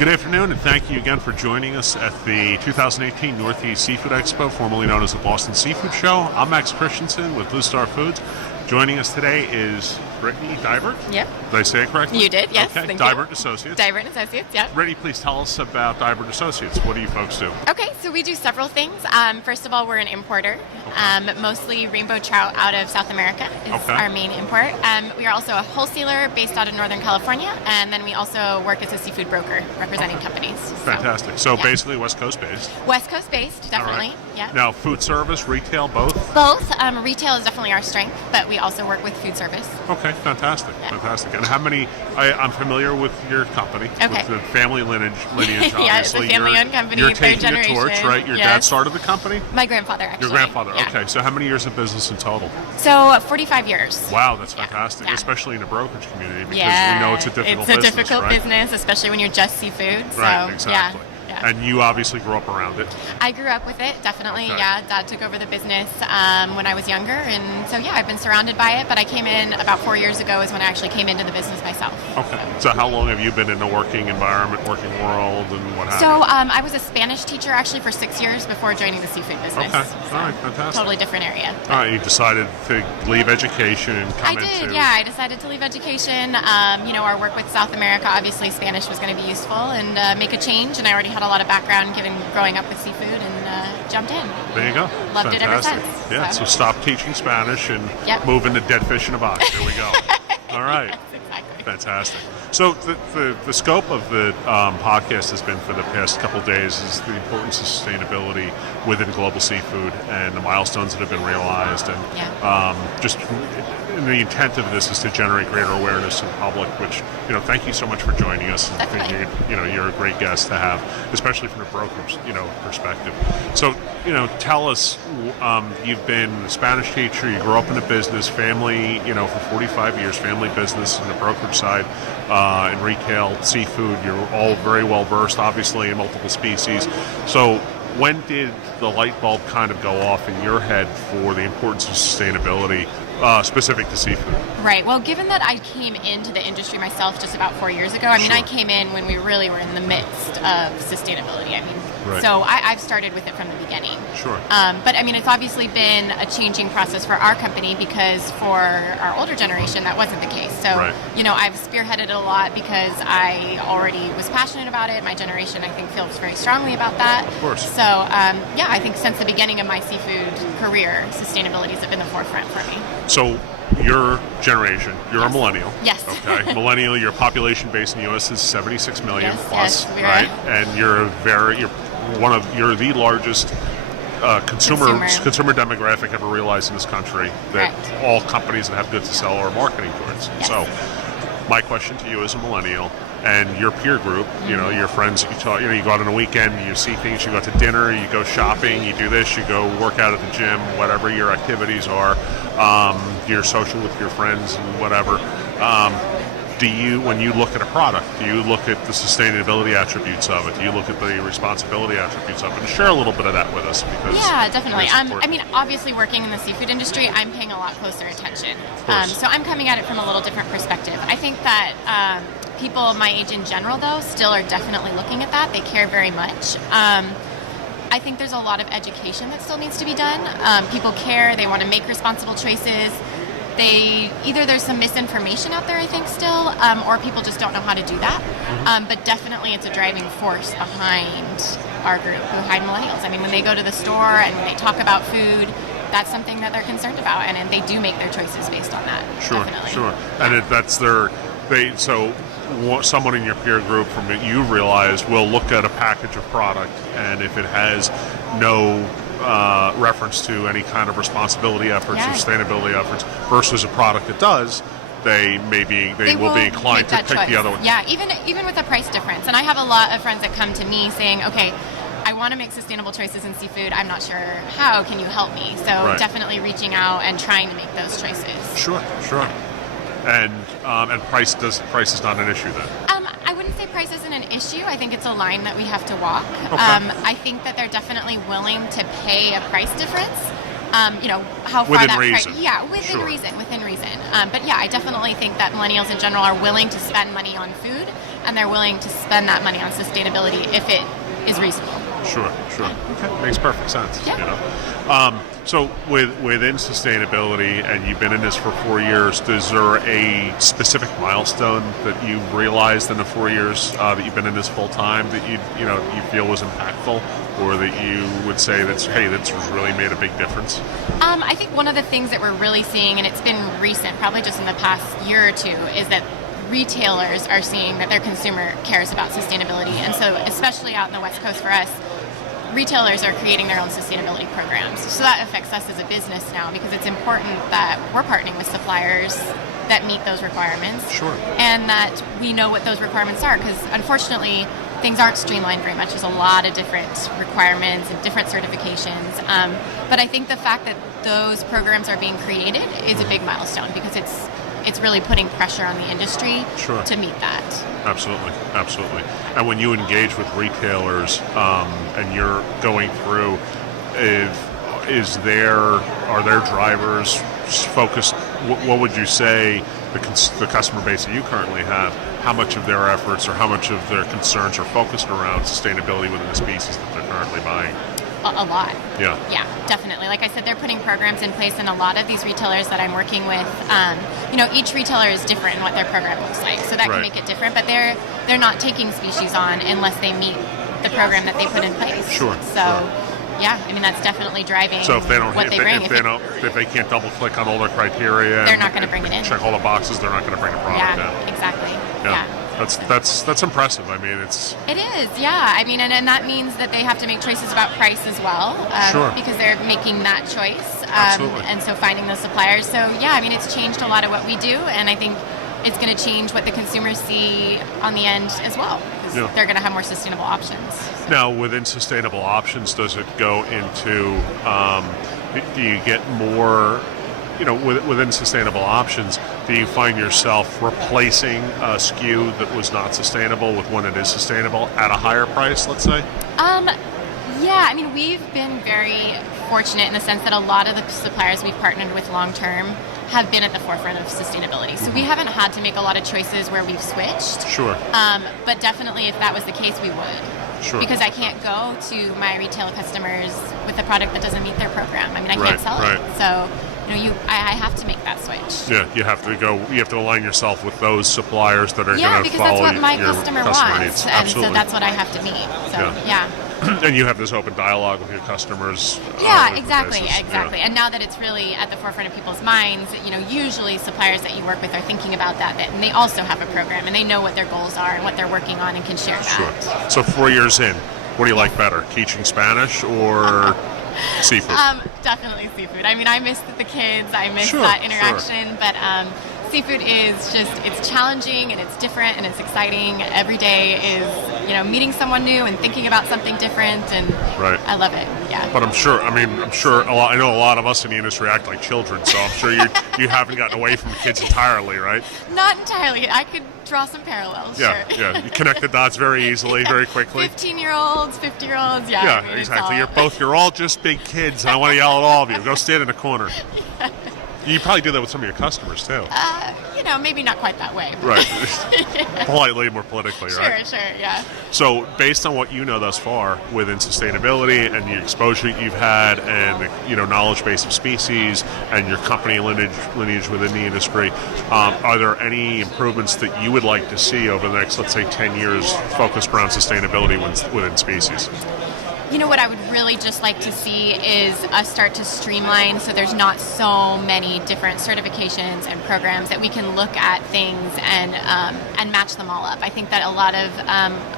Good afternoon, and thank you again for joining us at the 2018 Northeast Seafood Expo, formerly known as the Boston Seafood Show. I'm Max Christensen with Blue Star Foods. Joining us today is Brittney Deibert. Yep. Did I say it correctly? You did, yes. Okay. Thank Deibert you. Associates. Deibert Associates, yep. Brittney, please tell us about Deibert Associates. What do you folks do? Okay, so we do several things. First of all, we're an importer. Mostly rainbow trout out of South America is our main import. We are also a wholesaler based out of Northern California, and then we also work as a seafood broker representing companies. Fantastic. So basically West Coast based. West Coast based, definitely. Right. Yeah. Now, food service, retail, both? Both. Retail is definitely our strength, but we also work with food service. Okay, fantastic. Yeah. Fantastic. And how many, I'm familiar with your company, with the family lineage, obviously. Yeah, it's a family-owned company, You're third taking generation. the torch, right? Your dad started the company? My grandfather, actually. Your grandfather, yeah. okay. So how many years of business in total? So 45 years. Wow, that's fantastic, especially in the brokerage community, because we know it's a difficult business, It's a difficult business, especially when you're just seafood. So, right, exactly. Yeah. And you obviously grew up around it. I grew up with it, definitely. Okay. Yeah, Dad took over the business when I was younger, and so I've been surrounded by it. But I came in about 4 years ago is when I actually came into the business myself. Okay. So how long have you been in the working environment, working world, and what have you? So I was a Spanish teacher actually for 6 years before joining the seafood business. Okay. So all right. Fantastic. Totally different area. All right. You decided to leave education and come into... I did. Yeah, I decided to leave education. Our work with South America, obviously Spanish was going to be useful, and make a change. And I already had a lot of background given growing up with seafood, and jumped in. There you go. Loved it ever since. Yeah, so stop teaching Spanish and move into dead fish in a box. Here we go. All right. Yes, exactly. Fantastic. So the scope of the podcast has been for the past couple days is the importance of sustainability within global seafood and the milestones that have been realized, and the intent of this is to generate greater awareness in the public, which, thank you so much for joining us. I think you're a great guest to have, especially from a broker's, perspective. So, tell us, you've been a Spanish teacher, you grew up in a business, family, for 45 years, family business in the brokerage side, in retail, seafood. You're all very well versed, obviously, in multiple species. So when did the light bulb kind of go off in your head for the importance of sustainability specific to seafood? Right. Well, given that I came into the industry myself just about 4 years ago, I came in when we really were in the midst of sustainability. So I've started with it from the beginning. Sure. But it's obviously been a changing process for our company, because for our older generation, that wasn't the case. So, I've spearheaded it a lot because I already was passionate about it. My generation, I think, feels very strongly about that. Of course. So, I think since the beginning of my seafood career, sustainability has been the forefront for me. So your generation, you're a millennial. Yes. Okay. Millennial, your population base in the U.S. is 76 million plus, yes, right? And you're the largest consumer demographic ever realized in this country that all companies that have goods to sell are marketing towards. Yes. So my question to you as a millennial, and your peer group, your friends that you talk, you go out on a weekend, you see things, you go out to dinner, you go shopping, you do this, you go work out at the gym, whatever your activities are, you're social with your friends and whatever. When you look at a product, do you look at the sustainability attributes of it? Do you look at the responsibility attributes of it? And share a little bit of that with us. Because definitely. Obviously working in the seafood industry, I'm paying a lot closer attention. So I'm coming at it from a little different perspective. I think that people my age in general, though, still are definitely looking at that. They care very much. I think there's a lot of education that still needs to be done. People care. They want to make responsible choices. There's some misinformation out there, I think, still, or people just don't know how to do that. But definitely it's a driving force behind our group, behind millennials. When they go to the store and when they talk about food, that's something that they're concerned about, and they do make their choices based on that. Sure, definitely. Sure. And so someone in your peer group, from what you realized, will look at a package of product, and if it has no reference to any kind of responsibility efforts or sustainability efforts versus a product that does, they will be inclined to pick the other one. Yeah, even with a price difference. And I have a lot of friends that come to me saying, okay, I want to make sustainable choices in seafood. I'm not sure how. Can you help me? So definitely reaching out and trying to make those choices. Sure. And price is not an issue then? I wouldn't say price isn't an issue. I think it's a line that we have to walk. Okay. I think that they're definitely willing to pay a price difference. How far within reason. Within reason. But I definitely think that millennials in general are willing to spend money on food and they're willing to spend that money on sustainability if it is reasonable. Sure. Okay. Makes perfect sense. Yeah. You know? So within sustainability, and you've been in this for 4 years, is there a specific milestone that you realized in the 4 years that you've been in this full time that you feel was impactful, or that you would say that's really made a big difference? I think one of the things that we're really seeing, and it's been recent, probably just in the past year or two, is that retailers are seeing that their consumer cares about sustainability. And so especially out in the West Coast for us, retailers are creating their own sustainability programs. So that affects us as a business now, because it's important that we're partnering with suppliers that meet those requirements. Sure. And that we know what those requirements are, because unfortunately things aren't streamlined very much. There's a lot of different requirements and different certifications. But I think the fact that those programs are being created is a big milestone, because it's really putting pressure on the industry to meet that. Absolutely. And when you engage with retailers and you're going through, are their drivers focused? What would you say the customer base that you currently have? How much of their efforts or how much of their concerns are focused around sustainability within the species that they're currently buying? A lot. Yeah, definitely. Like I said, they're putting programs in place, and a lot of these retailers that I'm working with, each retailer is different in what their program looks like, so that can make it different. But they're not taking species on unless they meet the program that they put in place. Sure. So, yeah, I mean, that's definitely driving. So if they don't, what they bring. If they can't double click on all their criteria, they're not going to bring it in. Check all the boxes, they're not going to bring the product in. Yeah, exactly. Yeah. That's impressive. I mean, it is, yeah. I mean, and that means that they have to make choices about price as well, because they're making that choice. Absolutely. And so finding those suppliers. So yeah, I mean, it's changed a lot of what we do, and I think it's going to change what the consumers see on the end as well, because they're going to have more sustainable options. So. Now, within sustainable options, does it go into? Do you get more? Within sustainable options, do you find yourself replacing a SKU that was not sustainable with one that is sustainable at a higher price, let's say? Yeah, I mean, we've been very fortunate in the sense that a lot of the suppliers we've partnered with long term have been at the forefront of sustainability. So we haven't had to make a lot of choices where we've switched. Sure. But definitely if that was the case, we would. Sure. Because I can't go to my retail customers with a product that doesn't meet their program. I mean, I can't sell it. So, I have to make that switch. Yeah, you have to align yourself with those suppliers that are going to follow because that's what my customer wants. Needs. And Absolutely. So that's what I have to meet. So, yeah. And you have this open dialogue with your customers. Yeah, exactly. Yeah. And now that it's really at the forefront of people's minds, usually suppliers that you work with are thinking about that, and they also have a program, and they know what their goals are and what they're working on and can share that. Sure. So 4 years in, what do you like better, teaching Spanish or seafood? Definitely seafood. I mean, I miss the kids. I miss that interaction, but seafood is it's challenging and it's different and it's exciting. Every day is, meeting someone new and thinking about something different, and I love it. Yeah. But I'm sure I know a lot of us in the industry act like children, so I'm sure you haven't gotten away from the kids entirely, right? Not entirely. I could draw some parallels. Yeah, sure. Yeah. You connect the dots very easily, very quickly. 15-year-olds, 50-year-olds, yeah. Yeah, exactly. You're all just big kids, and I want to yell at all of you. Go stand in the corner. Yeah. You probably do that with some of your customers, too. Maybe not quite that way. Right. Politely, more politically, right? Sure, yeah. So, based on what you know thus far within sustainability and the exposure you've had and the knowledge base of species and your company lineage within the industry, are there any improvements that you would like to see over the next, let's say, 10 years focused around sustainability within species? What I would really just like to see is us start to streamline so there's not so many different certifications and programs that we can look at things and match them all up. I think that a lot of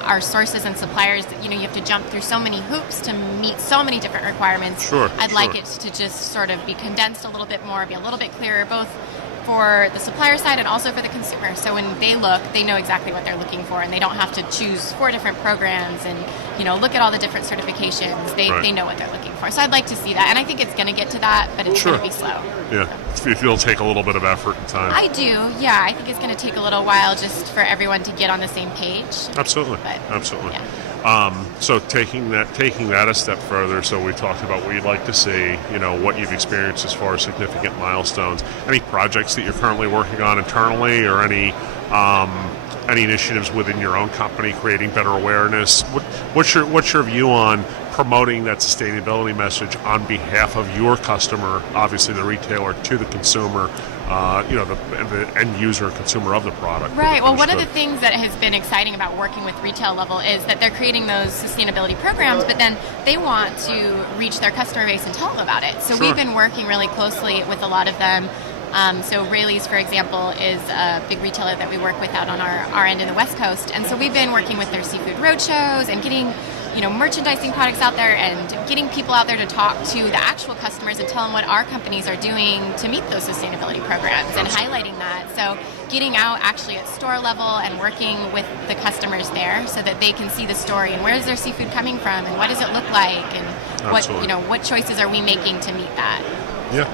our sources and suppliers, you have to jump through so many hoops to meet so many different requirements. I'd like it to just sort of be condensed a little bit more, be a little bit clearer, both for the supplier side and also for the consumer. So when they look, they know exactly what they're looking for, and they don't have to choose 4 different programs and look at all the different certifications. They know what they're looking for. So I'd like to see that, and I think it's going to get to that, but it's going to be slow. Yeah, it'll take a little bit of effort and time. I do, yeah. I think it's going to take a little while just for everyone to get on the same page. Absolutely, absolutely. Yeah. So taking that a step further, so we talked about what you'd like to see, what you've experienced as far as significant milestones. Any projects that you're currently working on internally, or any any initiatives within your own company, creating better awareness? What's your view on promoting that sustainability message on behalf of your customer, obviously the retailer, to the consumer, the end user, consumer of the product? Right. Well, one of the things that has been exciting about working with retail level is that they're creating those sustainability programs, but then they want to reach their customer base and tell them about it. So we've been working really closely with a lot of them. So Rayleigh's, for example, is a big retailer that we work with out on our end in the West Coast. And so we've been working with their seafood roadshows and getting merchandising products out there and getting people out there to talk to the actual customers and tell them what our companies are doing to meet those sustainability programs and highlighting that. So getting out actually at store level and working with the customers there so that they can see the story and where is their seafood coming from and what does it look like and what choices are we making to meet that. Yeah.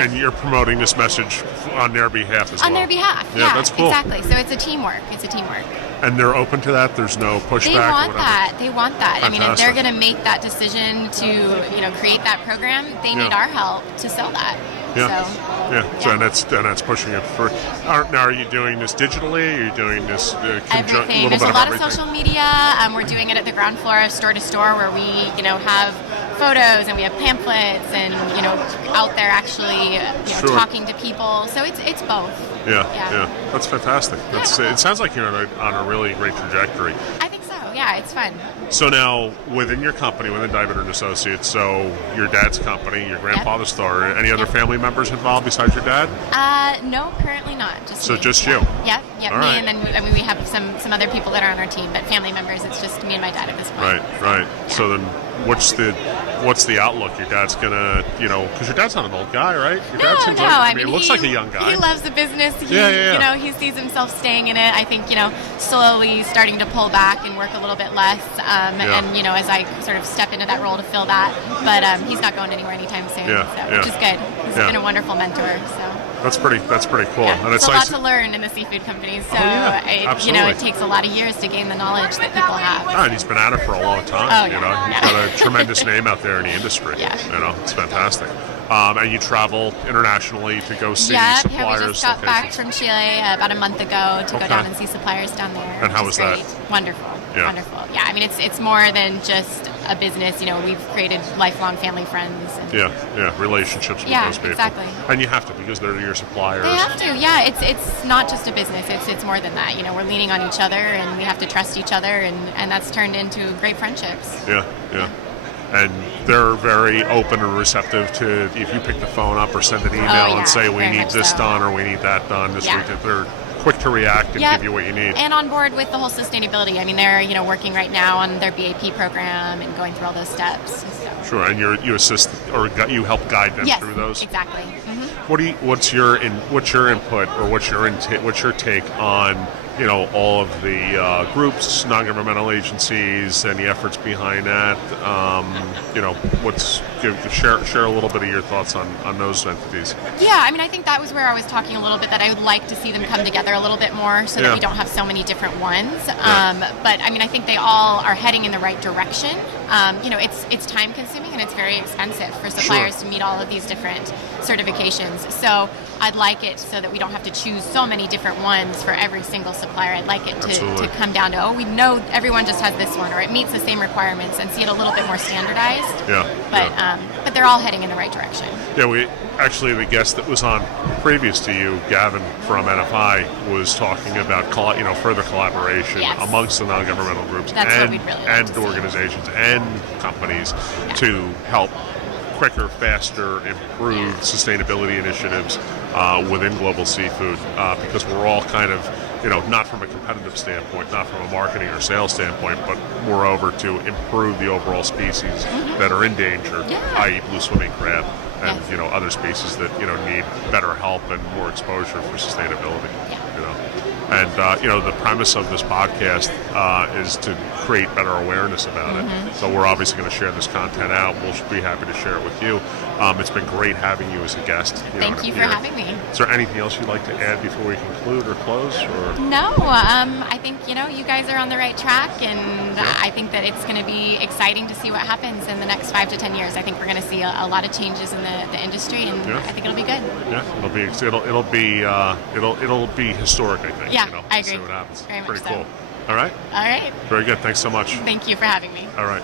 And you're promoting this message on their behalf as well. On their behalf, yeah. That's cool. Exactly. So it's a teamwork. And they're open to that? There's no pushback? They want that. Fantastic. I mean, if they're going to make that decision to create that program, they need our help to sell that. So that's pushing it for. Now, are you doing this digitally? Are you doing this everything? There's a lot of social media. We're doing it at the ground floor, store to store, where we have photos and we have pamphlets and out there actually talking to people. So it's both. Yeah. That's fantastic. It sounds like you're on a really great trajectory. I think so. Yeah, it's fun. So now, within your company, within Deibert and Associates, so your dad's company, your grandfather's store, any other family members involved besides your dad? No, currently not. Just so me. just you? Yep, All right. me, and then we have some other people that are on our team, but family members, it's just me and my dad at this point. Right. Yeah. So then, what's the outlook? Your dad's gonna, because your dad's not an old guy, right? Your dad seems like, he looks like a young guy. He loves the business. He sees himself staying in it. I think, slowly starting to pull back and work a little bit less. And, as I sort of step into that role to fill that. But he's not going anywhere anytime soon, which is good. He's been a wonderful mentor. So that's pretty cool. Yeah. And it's a lot to learn in the seafood company. So it takes a lot of years to gain the knowledge that people have. And he's been at it for a long time. He's got a tremendous name out there in the industry. Yeah. It's fantastic. And you travel internationally to go see suppliers. Yeah, we just got back from Chile about a month ago to go down and see suppliers down there. And how was that? Wonderful. Wonderful. Yeah, I mean, it's more than just a business. We've created lifelong family friends. And relationships with those people. Exactly. And you have to, because they're your suppliers. They have to. Yeah, it's not just a business. It's more than that. We're leaning on each other, and we have to trust each other, and that's turned into great friendships. Yeah. And they're very open and receptive to if you pick the phone up or send an email and say, we need this done or we need that done. They're quick to react and give you what you need. And on board with the whole sustainability. I mean, they're working right now on their BAP program and going through all those steps. So. Sure, and you assist or you help guide them through those. Exactly. Mm-hmm. What's your input or what's your take on all of the groups, non-governmental agencies, and the efforts behind that? Share a little bit of your thoughts on those entities. Yeah, I mean, I think that was where I was talking a little bit, that I would like to see them come together a little bit more so that we don't have so many different ones. But I mean, I think they all are heading in the right direction. It's time consuming and it's very expensive for suppliers to meet all of these different certifications. So I'd like it so that we don't have to choose so many different ones for every single supplier. I'd like it to come down to, we know everyone just has this one, or it meets the same requirements, and see it a little bit more standardized. But they're all heading in the right direction. Actually, the guest that was on previous to you, Gavin from NFI, was talking about further collaboration amongst the non-governmental groups and organizations and companies to help quicker, faster, improved sustainability initiatives within global seafood, because we're all kind of, not from a competitive standpoint, not from a marketing or sales standpoint, but moreover to improve the overall species that are in danger, i.e. blue swimming crab and other species that need better help and more exposure for sustainability. And the premise of this podcast is to create better awareness about it. So we're obviously going to share this content out. We'll be happy to share it with you. It's been great having you as a guest. Thank you for having me. Is there anything else you'd like to add before we conclude or close? Or? No, I think you guys are on the right track, and I think that it's going to be exciting to see what happens in the next 5 to 10 years. I think we're going to see a lot of changes in the industry, and I think it'll be good. Yeah, it'll be historic, I think. Yeah, you know, I we'll see agree. what happens. Very much Pretty so. cool. All right. All right. Very good. Thanks so much. Thank you for having me. All right.